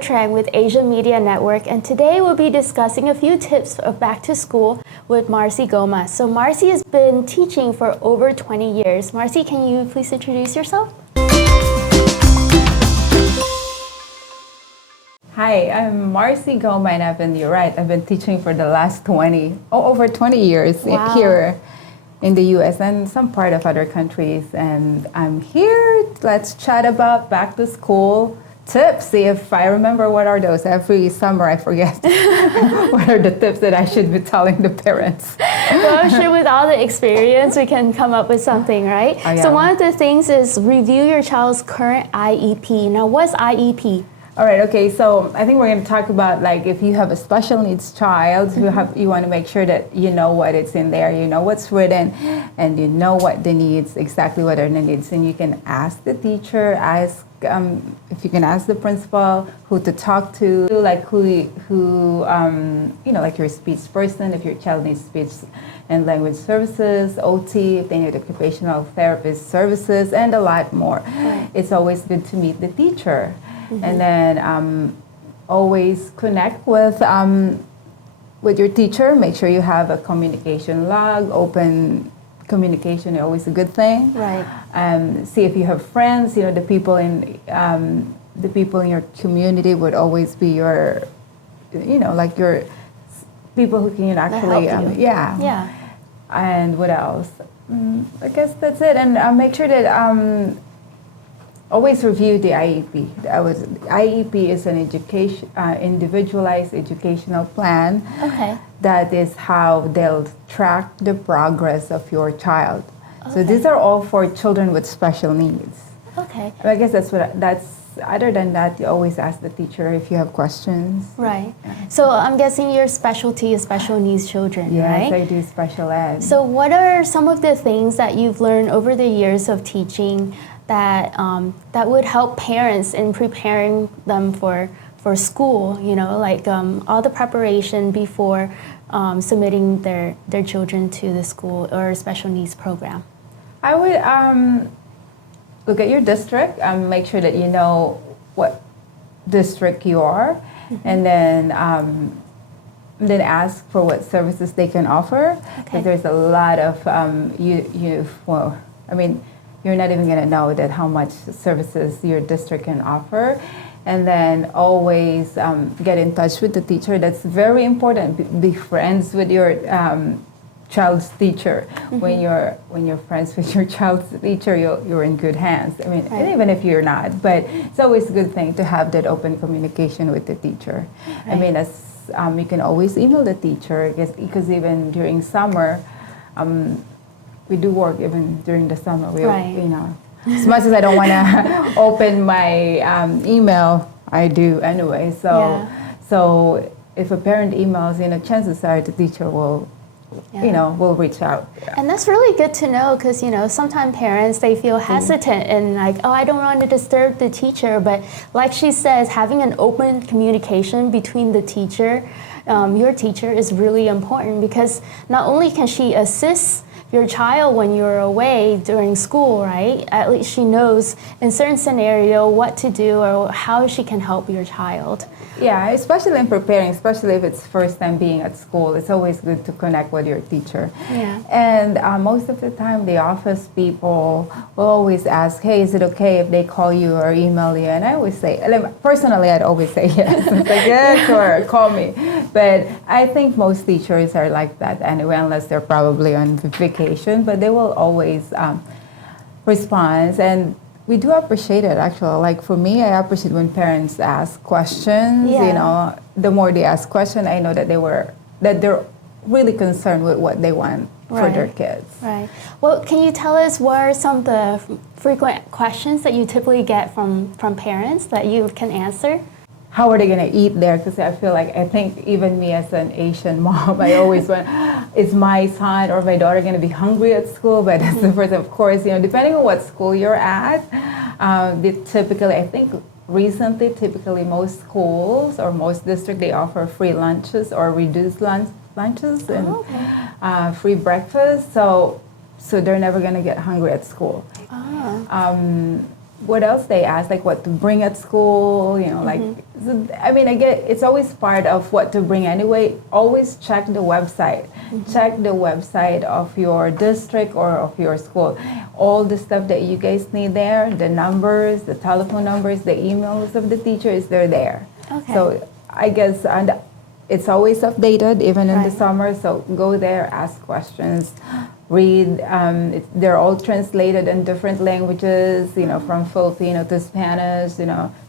Trend with Asia Media Network, and today we'll be discussing a few tips of back to school with Marcy Goma. So Marcy has been teaching for over 20 years. Marcy, can you please introduce yourself? Hi, I'm Marcy Goma, and you're right, I've been teaching for the last over 20 years here in the US and some part of other countries. And I'm here, let's chat about back to school tips. See if I remember what are those. Every summer I forget what are the tips that I should be telling the parents. Well, I'm sure with all the experience we can come up with something, right? Oh, yeah. So one of the things is review your child's current IEP. Now, what's IEP? All right, okay, so I think we're going to talk about, like, if you have a special needs child, you want to make sure that you know what it's in there, you know what's written, and you know what the needs, exactly what are the needs. And you can ask the teacher, if you can ask the principal who to talk to, like like your speech person, if your child needs speech and language services, OT, if they need occupational therapist services, and a lot more. Right. It's always good to meet the teacher. And then always connect with your teacher. Make sure you have a communication log. Open communication is always a good thing. Right. See if you have friends. You know, the people in your community would always be your, like your people who can actually, Yeah. And what else? I guess that's it. And make sure that. Always review the IEP. IEP is an individualized educational plan. Okay. That is how they'll track the progress of your child. Okay. So these are all for children with special needs. Okay. I guess that's. Other than that, you always ask the teacher if you have questions. Right. So I'm guessing your specialty is special needs children, right? Yes, I do special ed. So what are some of the things that you've learned over the years of teaching that would help parents in preparing them for school, like all the preparation before submitting their children to the school or special needs program? I would look at your district, make sure that you know what district you are, and then ask for what services they can offer. Because there's a lot of you're not even going to know that how much services your district can offer. And then always get in touch with the teacher. That's very important. Be friends with your child's teacher. When you're friends with your child's teacher, you're in good hands. I mean, even if you're not, but it's always a good thing to have that open communication with the teacher. Right. I mean, you can always email the teacher, because even during summer, we do work even during the summer. As much as I don't want to open my email, I do anyway. So if a parent emails, chances are the teacher will reach out. Yeah. And that's really good to know, because sometimes parents, they feel hesitant and like, oh, I don't want to disturb the teacher. But like she says, having an open communication between the teacher, your teacher, is really important, because not only can she assist your child when you're away during school, right? At least she knows in certain scenario what to do or how she can help your child. Yeah, especially in preparing, especially if it's first time being at school, it's always good to connect with your teacher. Yeah. And most of the time, the office people will always ask, hey, is it okay if they call you or email you? And I always say, personally, I'd always say yes. It's like, yes, sure, call me. But I think most teachers are like that anyway, unless they're probably on vacation, but they will always respond. And we do appreciate it, actually. Like, for me, I appreciate when parents ask questions. Yeah. The more they ask questions, I know that they're really concerned with what they want for their kids. Right. Well, can you tell us what are some of the frequent questions that you typically get from parents that you can answer? How are they going to eat there? Because I think even me as an Asian mom, I always want, is my son or my daughter going to be hungry at school? But that's the first, of course, depending on what school you're at, typically most schools or most districts, they offer free lunches or reduced lunches and free breakfast. So they're never going to get hungry at school. what else they ask, like what to bring at school, like, I mean, I get it's always part of what to bring anyway. Always check the website. Check the website of your district or of your school. All the stuff that you guys need there, the numbers, the telephone numbers, the emails of the teachers, they're there. Okay. So I guess, and it's always updated, even in the Right. summer. So go there, ask questions, read. They're all translated in different languages, from Filipino to Spanish,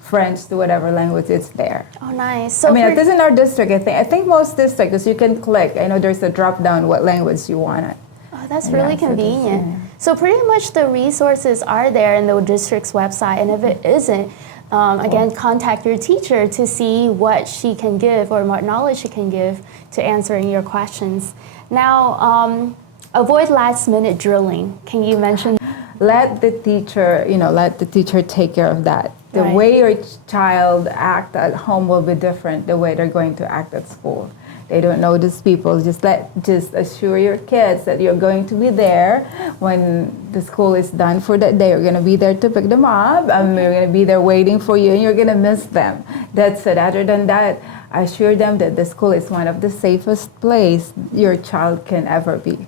French to whatever language. It's there. Oh, nice. So I mean, for- it is in our district. I think most districts, 'cause you can click. I know there's a drop down what language you want it. Oh, that's Yeah, really so convenient. yeah. So pretty much the resources are there in the district's website, and if it isn't, again, contact your teacher to see what she can give or what knowledge she can give to answering your questions. Now, avoid last-minute drilling. Can you mention? Let the teacher take care of that. The Right. way your child act at home will be different the way they're going to act at school. They don't know these people. Just assure your kids that you're going to be there when the school is done for that day. You're going to be there to pick them up. You're going to be there waiting for you, and you're going to miss them. That's it. Other than that, assure them that the school is one of the safest place your child can ever be.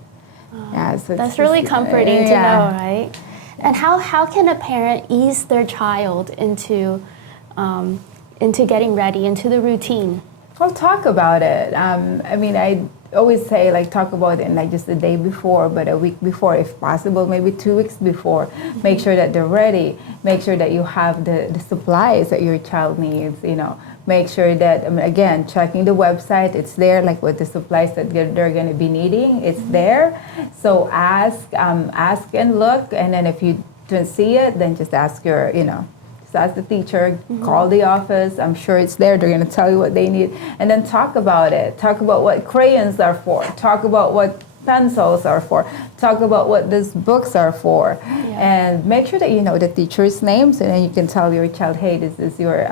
Yeah, so That's really comforting to yeah. know, right? And how can a parent ease their child into getting ready, into the routine? Well, talk about it. I mean, I always say, like, talk about it like just the day before, but a week before, if possible, maybe 2 weeks before. Make sure that they're ready. Make sure that you have the supplies that your child needs, Make sure that, again, checking the website, it's there, like with the supplies that they're going to be needing, it's there. So ask and look, and then if you don't see it, then just ask ask the teacher, call the office. I'm sure it's there. They're going to tell you what they need. And then talk about it. Talk about what crayons are for. Talk about what pencils are for. Talk about what these books are for. Yeah. And make sure that you know the teacher's names. And then you can tell your child, hey, this is your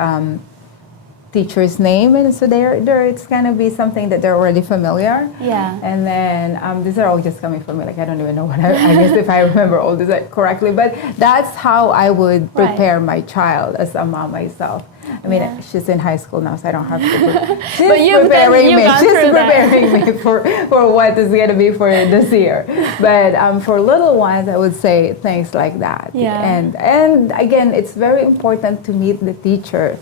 teacher's name. And so it's going to be something that they're already familiar. Yeah. And then these are all just coming from me. Like, I don't even know I guess if I remember all this correctly. But that's how I would prepare my child as a mom myself. I mean, she's in high school now, so I don't have to. She's But you've preparing me. gone She's through that. preparing me for what is going to be for this year. But for little ones, I would say things like that. Yeah. And again, it's very important to meet the teacher.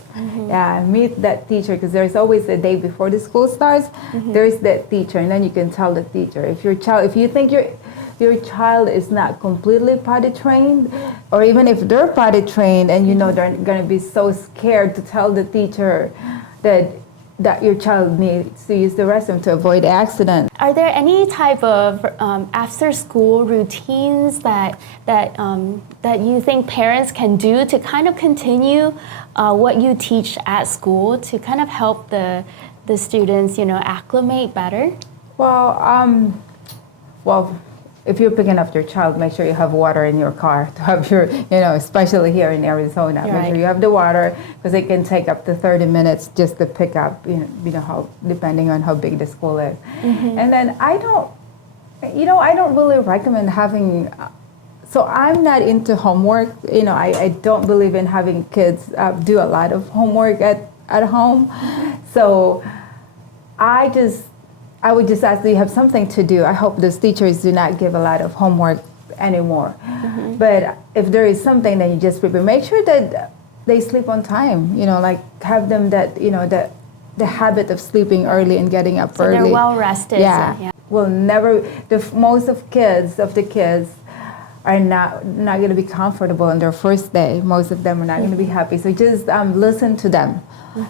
Yeah, meet that teacher, because there's always a day before the school starts. There's that teacher, and then you can tell the teacher if you think your child is not completely potty trained, or even if they're potty trained and they're going to be so scared to tell the teacher that your child needs to use the restroom to avoid accident. Are there any type of after-school routines that you think parents can do to kind of continue what you teach at school to kind of help the students, acclimate better? Well, if you're picking up your child, make sure you have water in your car to have your, especially here in Arizona. Right. Make sure you have the water, because it can take up to 30 minutes just to pick up, how, depending on how big the school is. And then I don't really recommend having, so I'm not into homework. I don't believe in having kids do a lot of homework at home. So I would just ask, do you have something to do? I hope those teachers do not give a lot of homework anymore. But if there is something, then you just prepare. Make sure that they sleep on time. Like have them the habit of sleeping early and getting up early. So they're well rested. Yeah. So, yeah. Will never. Most of the kids are not going to be comfortable on their first day. Most of them are not going to be happy. So just listen to them.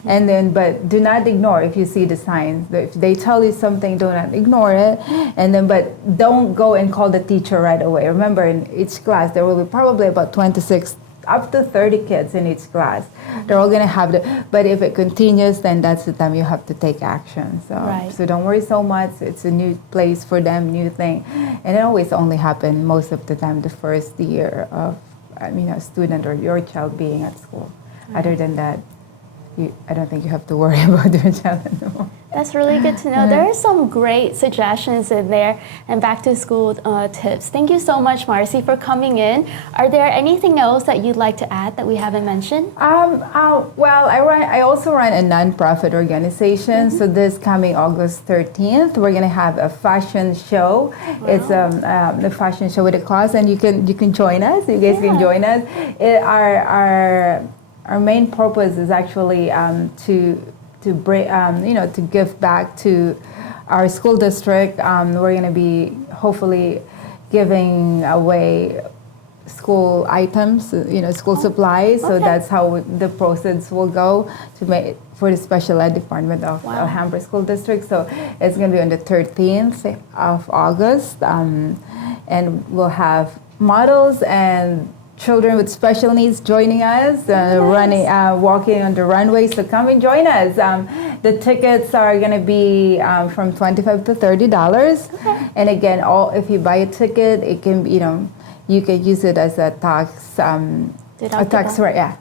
And then, but do not ignore if you see the signs. If they tell you something, do not ignore it. And then, but don't go and call the teacher right away. Remember, in each class, there will be probably about 26 up to 30 kids in each class. They're all going to have but if it continues, then that's the time you have to take action. So don't worry so much. It's a new place for them, new thing. And it always only happens most of the time the first year of, a student or your child being at school. Other than that, I don't think you have to worry about your child anymore. That's really good to know. There are some great suggestions in there and back to school tips. Thank you so much, Marcy, for coming in. Are there anything else that you'd like to add that we haven't mentioned? Well, I also run a nonprofit organization. So this coming August 13th, we're gonna have a fashion show. Wow. It's the fashion show with a cause, and you can join us. You guys can join us. Our main purpose is actually to bring, to give back to our school district. We're going to be hopefully giving away school items, school supplies. So that's how the proceeds will go to make for the special ed department of Alhambra School District. So it's going to be on the 13th of August, and we'll have models and children with special needs joining us, walking on the runway. So come and join us. The tickets are going to be from $25 to $30. Okay. And again, if you buy a ticket, it can be, you can use it as a tax write-off.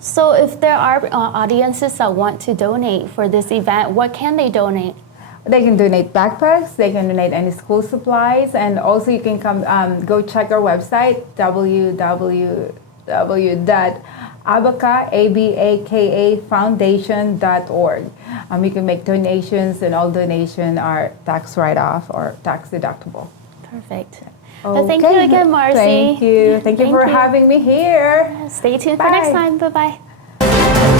So if there are audiences that want to donate for this event, what can they donate? They can donate backpacks, they can donate any school supplies, and also you can come go check our website, www.abakafoundation.org. You can make donations, and all donations are tax write-off or tax deductible. Perfect. Okay. Thank you again, Marcy. Thank you. Thank you for having me here. Stay tuned for next time. Bye-bye.